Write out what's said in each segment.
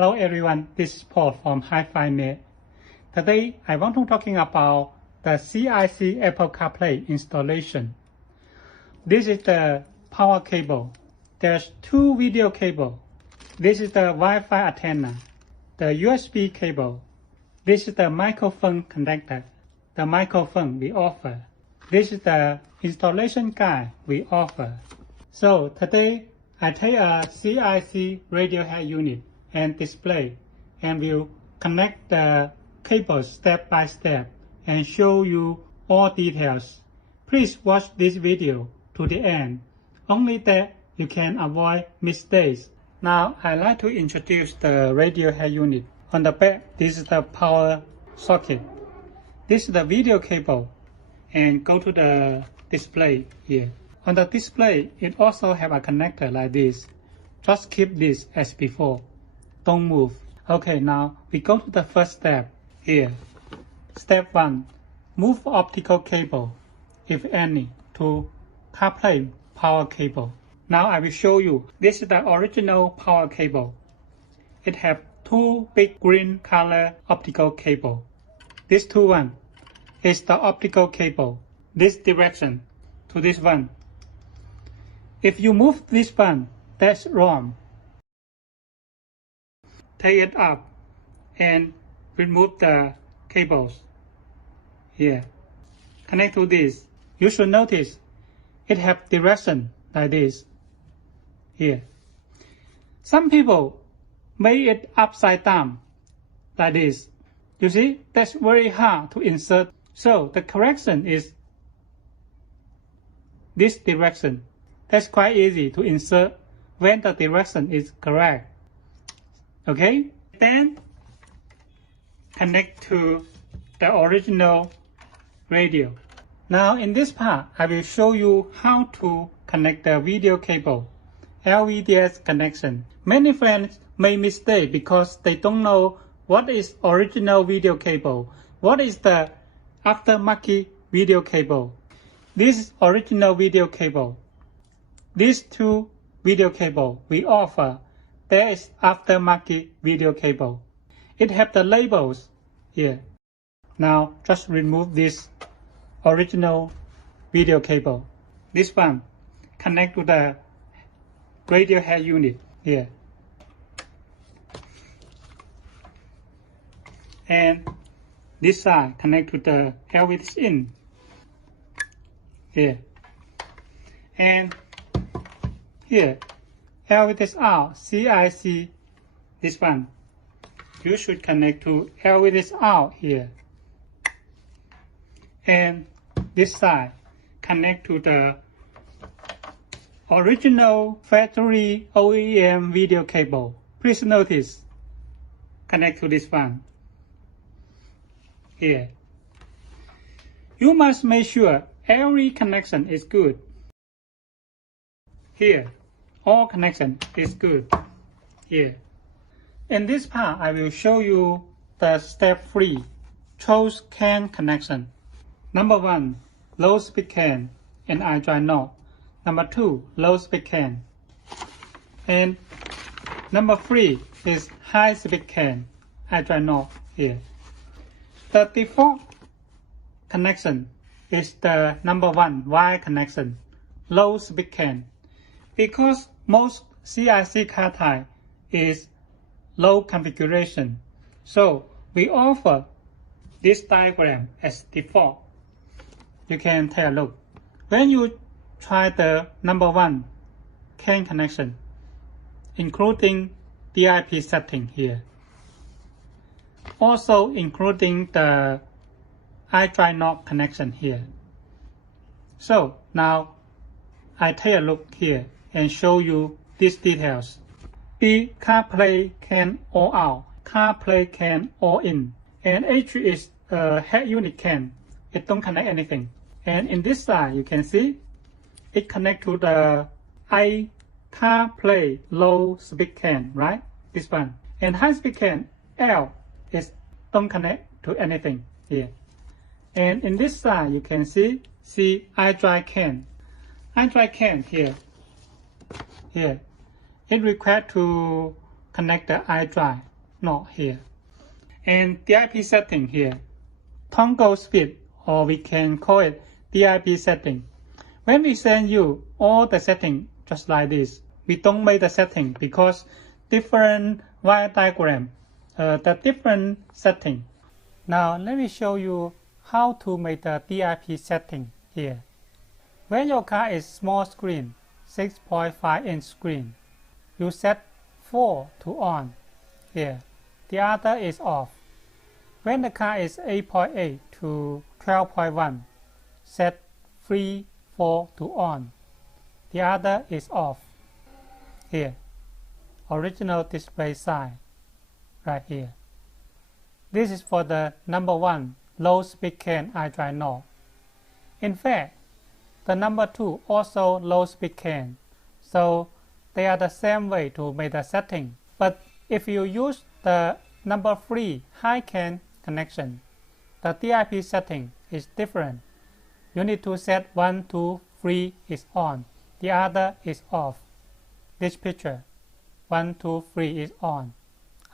Hello everyone, this is Paul from Hi-Fi Mate. Today I want to talking about the CIC Apple Carplay installation. This is the power cable. There's two video cable. This is the Wi-Fi antenna, the USB cable. This is the microphone connector, the microphone we offer. This is the installation guide we offer. So today I take a CIC radio head unit and display and will connect the cables step by step and show you all details. Please watch this video to the end. Only that you can avoid mistakes. Now I'd like to introduce the radio head unit. On the back, this is the power socket. This is the video cable and go to the display here. On the display, it also have a connector like this. Just keep this as before. Don't move. Okay, now we go to the first step here. Step 1. Move optical cable, if any, to CarPlay power cable. Now I will show you. This is the original power cable. It have two big green color optical cable. This two one is the optical cable. This direction to this one. If you move this one, that's wrong. Take it up and remove the cables here. Connect to this. You should notice it have direction like this here. Some people make it upside down like this. You see, that's very hard to insert. So the correction is this direction. That's quite easy to insert when the direction is correct. Okay, then connect to the original radio. Now in this part, I will show you how to connect the video cable, LVDS connection. Many friends make mistake because they don't know what is original video cable, what is the aftermarket video cable. This is original video cable. These two video cable we offer. There is aftermarket video cable. It have the labels here. Now just remove this original video cable. This one connect to the radio head unit here. And this side connect to the LVDS in here. And here LVDS out, CIC, this one. You should connect to LVDS out here. And this side, connect to the original factory OEM video cable. Please notice, connect to this one here. You must make sure every connection is good. Here. All connection is good here. In this part, I will show you the step 3, choose CAN connection. Number 1, low speed CAN and iDrive knob. Number 2, low speed CAN. And number 3 is high speed CAN, iDrive knob here. The default connection is the number 1 Y connection, low speed CAN. Because most CIC car type is low configuration, so we offer this diagram as default. You can take a look. When you try the number 1 CAN connection, including DIP setting here, also including the iDrive knob connection here. So now I take a look here and show you these details. B, CarPlay CAN all out, CarPlay CAN all in, and H is a head unit CAN. It don't connect anything. And in this side, you can see it connect to the CarPlay low speed CAN, right? This one. And high speed CAN L is don't connect to anything here. And in this side, you can see iDrive CAN. iDrive CAN here. It requires to connect the iDrive knot here. And DIP setting here, toggle speed, or we can call it DIP setting. When we send you all the setting just like this, we don't make the setting because different wire diagram, the different setting. Now let me show you how to make the DIP setting here. When your car is small screen, 6.5 inch screen, you set 4 to on here, the other is off. When the car is 8.8 to 12.1, set 3, 4 to on, the other is off. Here, original display sign, right here. This is for the number 1 low speed can iDrive knob. In fact, the number 2 also low speed can, so they are the same way to make the setting. But if you use the number 3 high can connection, the DIP setting is different. You need to set 1, 2, 3 is on, the other is off. This picture, 1, 2, 3 is on,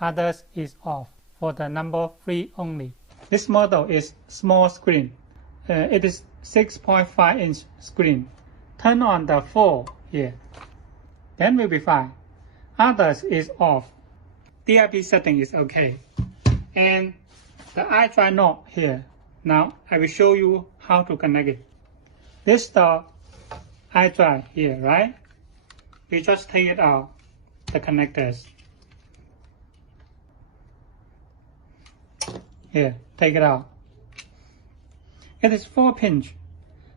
others is off for the number 3 only. This model is small screen. It is 6.5 inch screen. Turn on the 4 here, then will be fine. Others is off. DIP setting is okay. And the iDrive knob here. Now I will show you how to connect it. This is the iDrive here, right? We just take it out, the connectors. Here, take it out. It is 4 pinch.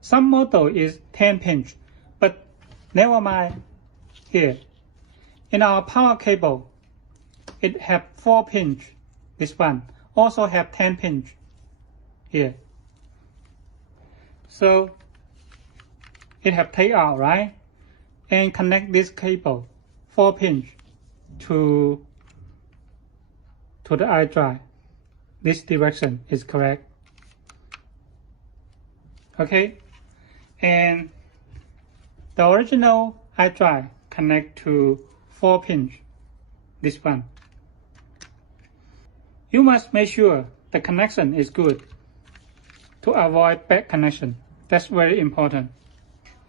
Some model is 10 pinch, but never mind. Here, in our power cable, it have 4 pinch. This one also have 10 pinch. Here. So it have take out, right? And connect this cable 4 pinch to the iDrive. This direction is correct. Okay, and the original iDrive connect to 4 pinch. This one. You must make sure the connection is good to avoid bad connection. That's very important.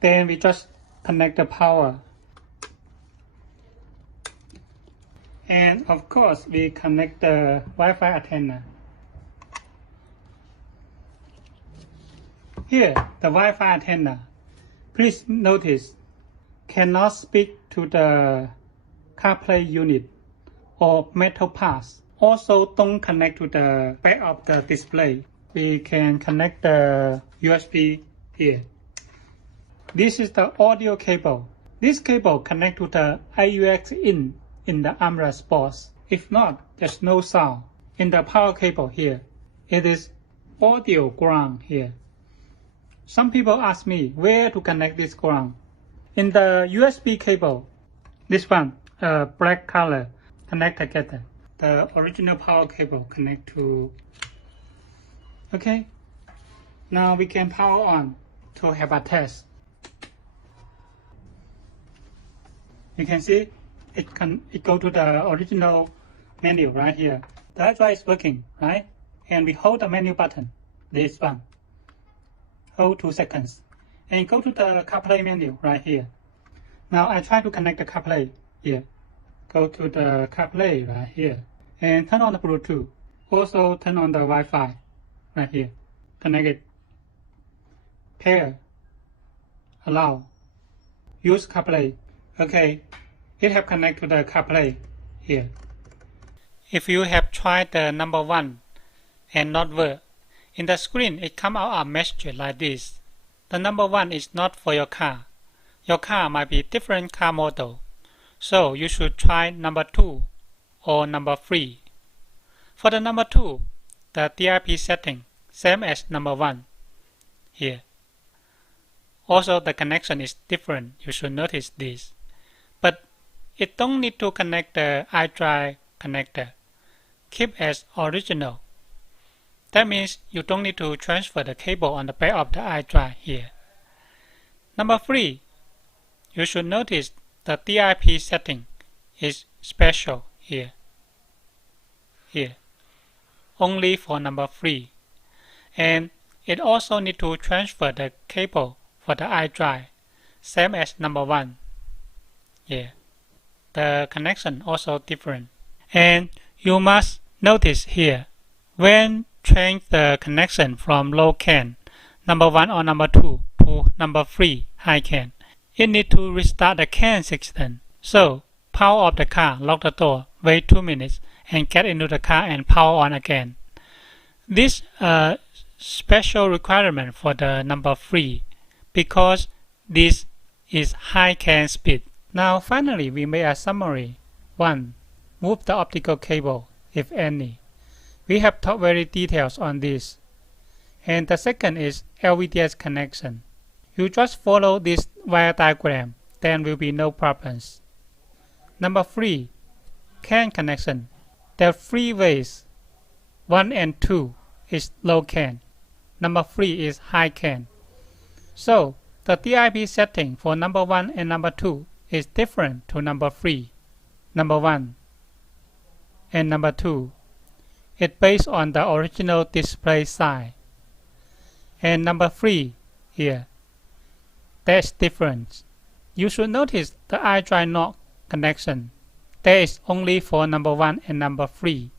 Then we just connect the power. And of course, we connect the Wi-Fi antenna. Here, the Wi-Fi antenna. Please notice, cannot speak to the CarPlay unit or metal parts. Also, don't connect to the back of the display. We can connect the USB here. This is the audio cable. This cable connect to the AUX in the armrest box. If not, there's no sound. In the power cable here, it is audio ground here. Some people ask me where to connect this ground. In the USB cable, this one, black color, connect together. The original power cable connect to. Okay, now we can power on to have a test. You can see it go to the original menu right here. The iDrive is working, right? And we hold the menu button, this one. Hold 2 seconds. And go to the CarPlay menu right here. Now I try to connect the CarPlay here. Go to the CarPlay right here. And turn on the Bluetooth. Also turn on the Wi-Fi right here. Connect it. Pair. Allow. Use CarPlay. Okay. It have connect to the CarPlay here. If you have tried the number 1 and not work, in the screen it come out a message like this. The number 1 is not for your car. Your car might be different car model. So you should try number 2 or number 3. For the number 2, the DIP setting, same as number 1 here. Also the connection is different, you should notice this. But it don't need to connect the iDrive connector. Keep as original. That means you don't need to transfer the cable on the back of the iDrive here. Number 3, you should notice the DIP setting is special here. here, only for number 3. And it also need to transfer the cable for the iDrive, same as number 1. Yeah, the connection also different. And you must notice here, when change the connection from low CAN, number 1 or number 2, to number 3, high CAN, it need to restart the CAN system. So, power off the car, lock the door, wait 2 minutes, and get into the car and power on again. This special requirement for the number 3 because this is high CAN speed. Now finally we make a summary. 1. Move the optical cable, if any. We have talked very details on this. And the second is LVDS connection. You just follow this wire diagram, then will be no problems. Number 3. CAN connection. There are 3 ways. 1 and 2 is low CAN. Number 3 is high CAN. So, the DIP setting for number 1 and number 2 is different to number 3, number 1, and number 2. It's based on the original display size. And number 3 here, there's difference. You should notice the iDrive NOT connection. There is only for number 1 and number 3.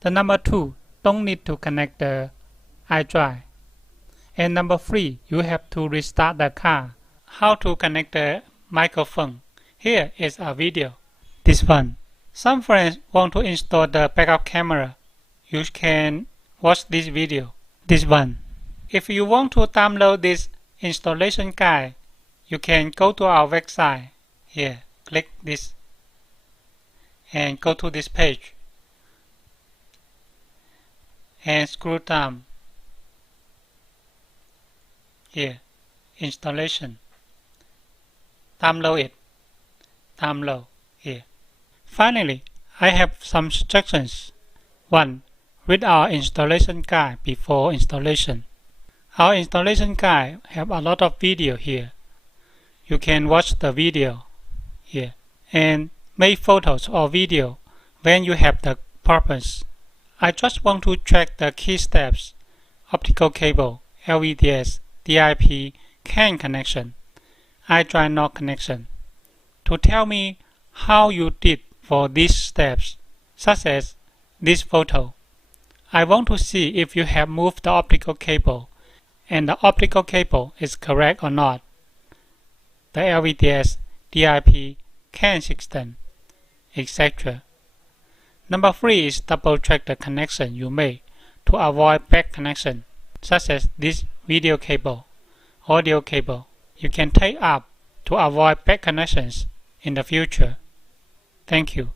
The number 2 don't need to connect the iDrive. And number 3, you have to restart the car. How to connect the microphone? Here is a video. This one. Some friends want to install the backup camera. You can watch this video. This one. If you want to download this installation guide, you can go to our website. Here, click this and go to this page and scroll down. Here, installation. Download it. Download here. Finally, I have some suggestions. 1. Read our installation guide before installation. Our installation guide have a lot of video here. You can watch the video here and make photos or video when you have the problems. I just want to check the key steps: optical cable, LVDS, DIP, CAN connection, iDrive NOT connection, to tell me how you did for these steps, such as this photo. I want to see if you have moved the optical cable and the optical cable is correct or not. The LVDS, DIP, CAN system, etc. Number 3 is double check the connection you made to avoid bad connection, such as this video cable, audio cable. You can take up to avoid bad connections in the future. Thank you.